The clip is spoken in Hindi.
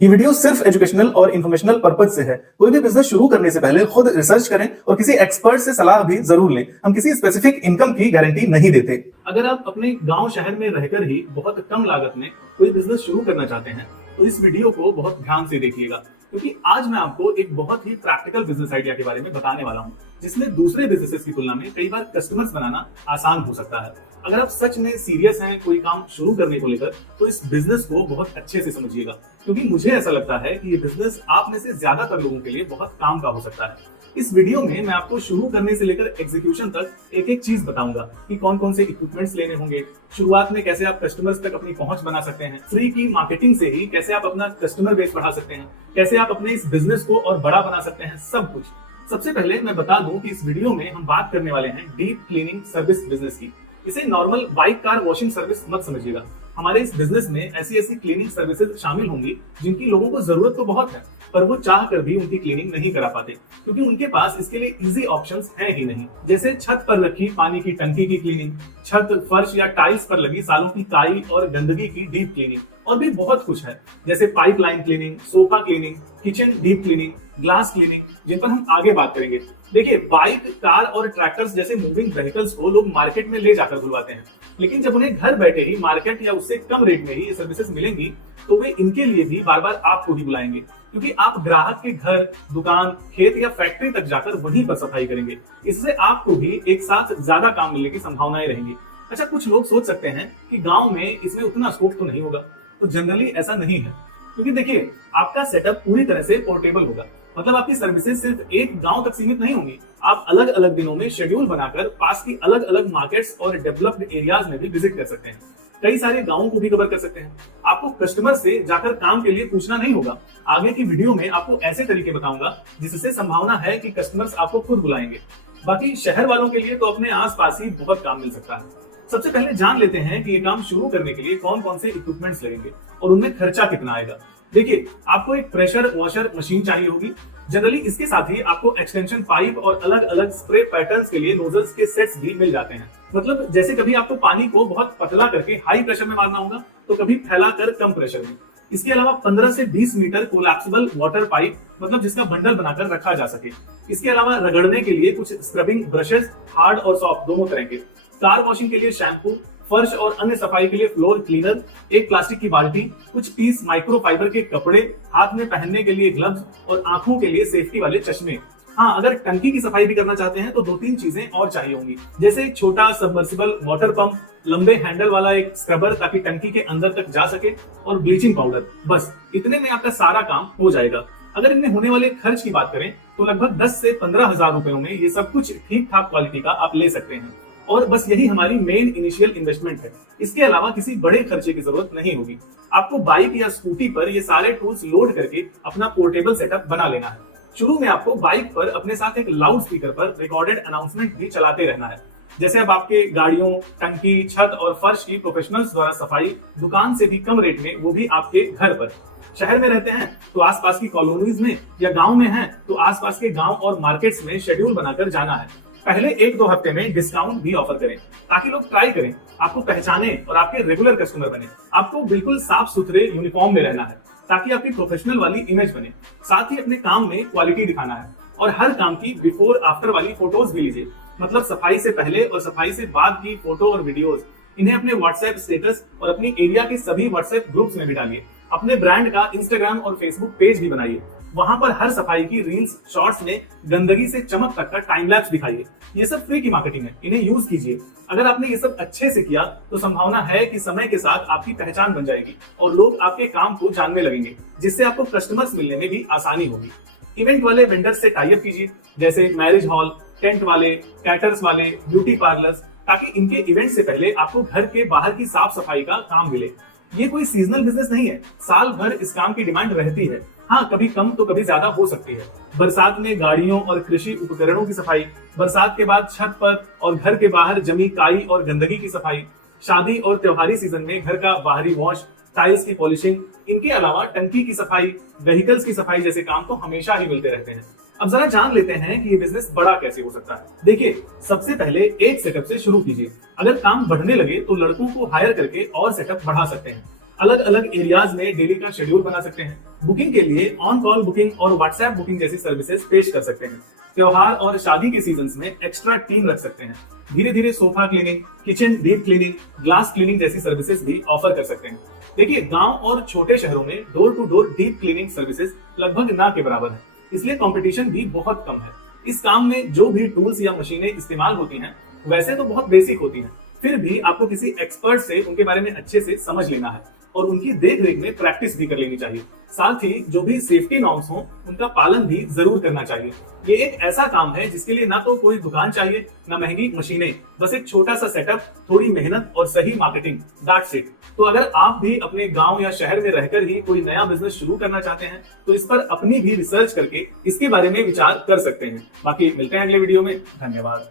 ये वीडियो सिर्फ एजुकेशनल और इन्फॉर्मेशनल पर्पज से है। कोई भी बिजनेस शुरू करने से पहले खुद रिसर्च करें और किसी एक्सपर्ट से सलाह भी जरूर लें। हम किसी स्पेसिफिक इनकम की गारंटी नहीं देते। अगर आप अपने गांव शहर में रहकर ही बहुत कम लागत में कोई बिजनेस शुरू करना चाहते हैं तो इस वीडियो को बहुत ध्यान से देखिएगा, क्योंकि आज मैं आपको एक बहुत ही प्रैक्टिकल बिजनेस आइडिया के बारे में बताने वाला हूँ, जिसमें दूसरे बिजनेसेस की तुलना में कई बार कस्टमर्स बनाना आसान हो सकता है। अगर आप सच में सीरियस हैं कोई काम शुरू करने को लेकर तो इस बिजनेस को बहुत अच्छे से समझिएगा, क्योंकि मुझे ऐसा लगता है कि ये बिजनेस आप में से ज्यादातर लोगों के लिए बहुत काम का हो सकता है। इस वीडियो में मैं आपको शुरू करने से लेकर एग्जीक्यूशन तक एक एक चीज बताऊंगा कि कौन कौन से इक्विपमेंट्स लेने होंगे, शुरुआत में कैसे आप कस्टमर्स तक अपनी पहुंच बना सकते हैं, फ्री की मार्केटिंग से ही कैसे आप अपना कस्टमर बेस बढ़ा सकते हैं, कैसे आप अपने इस बिजनेस को और बड़ा बना सकते हैं, सब कुछ। सबसे पहले मैं बता दूं कि इस वीडियो में हम बात करने वाले हैं डीप क्लीनिंग सर्विस बिजनेस की। इसे normal bike car washing service मत समझिएगा। हमारे इस बिजनेस में ऐसी ऐसी क्लीनिंग सर्विसेज शामिल होंगी जिनकी लोगों को जरूरत तो बहुत है, पर वो चाह कर भी उनकी क्लीनिंग नहीं करा पाते, क्योंकि उनके पास इसके लिए इजी ऑप्शंस हैं ही नहीं। जैसे छत पर रखी पानी की टंकी की क्लीनिंग, छत फर्श या टाइल्स पर लगी सालों की काई और गंदगी की डीप क्लीनिंग, और भी बहुत कुछ है, जैसे pipeline cleaning, sofa cleaning, kitchen deep cleaning, glass cleaning, जिन पर हम आगे बात करेंगे। देखिए, बाइक, कार और ट्रैक्टर्स जैसे मूविंग व्हीकल्स को लोग मार्केट में ले जाकर धुलवाते हैं, लेकिन जब उन्हें घर बैठे ही मार्केट या उससे कम रेट में ही ये सर्विसेज मिलेंगी तो वे इनके लिए भी बार बार आपको ही बुलाएंगे, क्योंकि आप ग्राहक के घर, दुकान, खेत या फैक्ट्री तक जाकर वहीं पर सफाई करेंगे। इससे आपको भी एक साथ ज्यादा काम मिलने की संभावनाएं रहेंगी। अच्छा, कुछ लोग सोच सकते हैं कि गांव में इसमें उतना स्कोप तो नहीं होगा, तो जनरली ऐसा नहीं है, क्योंकि देखिए, आपका सेटअप पूरी तरह से पोर्टेबल होगा। मतलब आपकी सर्विसेज सिर्फ एक गांव तक सीमित नहीं होंगी। आप अलग अलग दिनों में शेड्यूल बनाकर पास की अलग अलग मार्केट्स और डेवलप्ड एरियाज में भी विजिट कर सकते हैं। कई सारे गांवों को भी कवर कर सकते हैं। आपको कस्टमर से जाकर काम के लिए पूछना नहीं होगा। आगे की वीडियो में आपको ऐसे तरीके बताऊंगा जिससे संभावना है कि कस्टमर्स आपको खुद बुलाएंगे। बाकी शहर वालों के लिए तो अपने आसपास ही बहुत काम मिल सकता है। सबसे पहले जान लेते हैं कि ये काम शुरू करने के लिए कौन कौन से इक्विपमेंट्स लगेंगे और उनमें खर्चा कितना आएगा। देखिए, आपको एक प्रेशर वॉशर मशीन चाहिए होगी। जनरली इसके साथ ही आपको एक्सटेंशन पाइप और अलग अलग स्प्रे पैटर्न्स के लिए नोजल्स के सेट्स भी मिल जाते हैं। मतलब जैसे कभी आपको पानी को बहुत पतला करके हाई प्रेशर में मारना होगा तो कभी फैला कर कम प्रेशर में। इसके अलावा 15 से 20 मीटर कोलैप्सिबल वाटर पाइप, मतलब जिसका बंडल बनाकर रखा जा सके। इसके अलावा रगड़ने के लिए कुछ स्क्रबिंग ब्रशेस, हार्ड और सॉफ्ट दोनों तरह के। कार वॉशिंग के लिए शैम्पू, फर्श और अन्य सफाई के लिए फ्लोर क्लीनर, एक प्लास्टिक की बाल्टी, कुछ पीस माइक्रोफाइबर के कपड़े, हाथ में पहनने के लिए ग्लव्स और आंखों के लिए सेफ्टी वाले चश्मे। हाँ, अगर टंकी की सफाई भी करना चाहते हैं तो 2-3 चीजें और चाहिए होंगी, जैसे एक छोटा सबमर्सिबल वाटर पंप, लंबे हैंडल वाला एक स्क्रबर ताकि टंकी के अंदर तक जा सके, और ब्लीचिंग पाउडर। बस इतने में आपका सारा काम हो जाएगा। अगर इनमें होने वाले खर्च की बात करें तो लगभग 10 से 15 हजार रुपयों में ये सब कुछ ठीक ठाक क्वालिटी का आप ले सकते हैं, और बस यही हमारी मेन इनिशियल इन्वेस्टमेंट है। इसके अलावा किसी बड़े खर्चे की जरूरत नहीं होगी। आपको बाइक या स्कूटी पर ये सारे टूल्स लोड करके अपना पोर्टेबल सेटअप बना लेना है। शुरू में आपको बाइक पर अपने साथ एक लाउड स्पीकर पर रिकॉर्डेड अनाउंसमेंट भी चलाते रहना है, जैसे अब आपके गाड़ियों, टंकी, छत और फर्श की प्रोफेशनल्स द्वारा सफाई दुकान से भी कम रेट में, वो भी आपके घर पर। शहर में रहते हैं तो आसपास की कॉलोनीज में, या गांव में हैं तो आसपास के गांव और मार्केट्स में शेड्यूल बनाकर जाना है। पहले 1-2 हफ्ते में डिस्काउंट भी ऑफर करें ताकि लोग ट्राई करें, आपको पहचाने और आपके रेगुलर कस्टमर बने। आपको बिल्कुल साफ सुथरे यूनिफॉर्म में रहना है ताकि आपकी प्रोफेशनल वाली इमेज बने। साथ ही अपने काम में क्वालिटी दिखाना है, और हर काम की बिफोर आफ्टर वाली फोटोज भी लीजिए। मतलब सफाई से पहले और सफाई से बाद की फोटो और वीडियोज। इन्हें अपने व्हाट्सएप स्टेटस और अपनी एरिया के सभी व्हाट्सएप ग्रुप्स में भी डालिए। अपने ब्रांड का इंस्टाग्राम और फेसबुक पेज भी बनाइए। वहां पर हर सफाई की रील्स, शॉर्ट्स में गंदगी से चमक तक का टाइम लैप्स दिखाइए। ये सब फ्री की मार्केटिंग है, इन्हें यूज कीजिए। अगर आपने ये सब अच्छे से किया तो संभावना है कि समय के साथ आपकी पहचान बन जाएगी और लोग आपके काम को जानने लगेंगे, जिससे आपको कस्टमर्स मिलने में भी आसानी होगी। इवेंट वाले वेंडर्स से टाई अप कीजिए, जैसे मैरिज हॉल, टेंट वाले, कैटर्स वाले, ब्यूटी पार्लर्स, ताकि इनके इवेंट से पहले आपको घर के बाहर की साफ सफाई का काम मिले। ये कोई सीजनल बिजनेस नहीं है, साल भर इस काम की डिमांड रहती है। हाँ, कभी कम तो कभी ज्यादा हो सकती है। बरसात में गाड़ियों और कृषि उपकरणों की सफाई, बरसात के बाद छत पर और घर के बाहर जमी काई और गंदगी की सफाई, शादी और त्योहारी सीजन में घर का बाहरी वॉश, टाइल्स की पॉलिशिंग, इनके अलावा टंकी की सफाई, व्हीकल्स की सफाई जैसे काम तो हमेशा ही मिलते रहते हैं। अब जरा जान लेते हैं कि ये बिजनेस बड़ा कैसे हो सकता है। देखिए, सबसे पहले एक सेटअप से शुरू कीजिए। अगर काम बढ़ने लगे तो लड़कों को हायर करके और सेटअप बढ़ा सकते हैं। अलग अलग एरियाज में डेली का शेड्यूल बना सकते हैं। बुकिंग के लिए ऑन कॉल बुकिंग और व्हाट्सएप बुकिंग जैसी सर्विसेज पेश कर सकते हैं। त्योहार और शादी के सीजन में एक्स्ट्रा टीम रख सकते हैं। धीरे धीरे sofa cleaning, kitchen deep cleaning, glass cleaning जैसी सर्विसेज भी ऑफर कर सकते हैं। देखिए, गांव और छोटे शहरों में door to door deep cleaning services लगभग ना के बराबर है, इसलिए कंपटीशन भी बहुत कम है। इस काम में जो भी टूल्स या मशीनें इस्तेमाल होती हैं वैसे तो बहुत बेसिक होती हैं, फिर भी आपको किसी एक्सपर्ट से उनके बारे में अच्छे से समझ लेना है और उनकी देख रेख में प्रैक्टिस भी कर लेनी चाहिए। साथ ही जो भी सेफ्टी नॉर्म्स हो उनका पालन भी जरूर करना चाहिए। ये एक ऐसा काम है जिसके लिए ना तो कोई दुकान चाहिए, ना महंगी मशीनें, बस एक छोटा सा सेटअप, थोड़ी मेहनत और सही मार्केटिंग, दैट्स इट। तो अगर आप भी अपने गांव या शहर में रहकर ही कोई नया बिजनेस शुरू करना चाहते हैं तो इस पर अपनी भी रिसर्च करके इसके बारे में विचार कर सकते हैं। बाकी मिलते हैं अगले वीडियो में। धन्यवाद।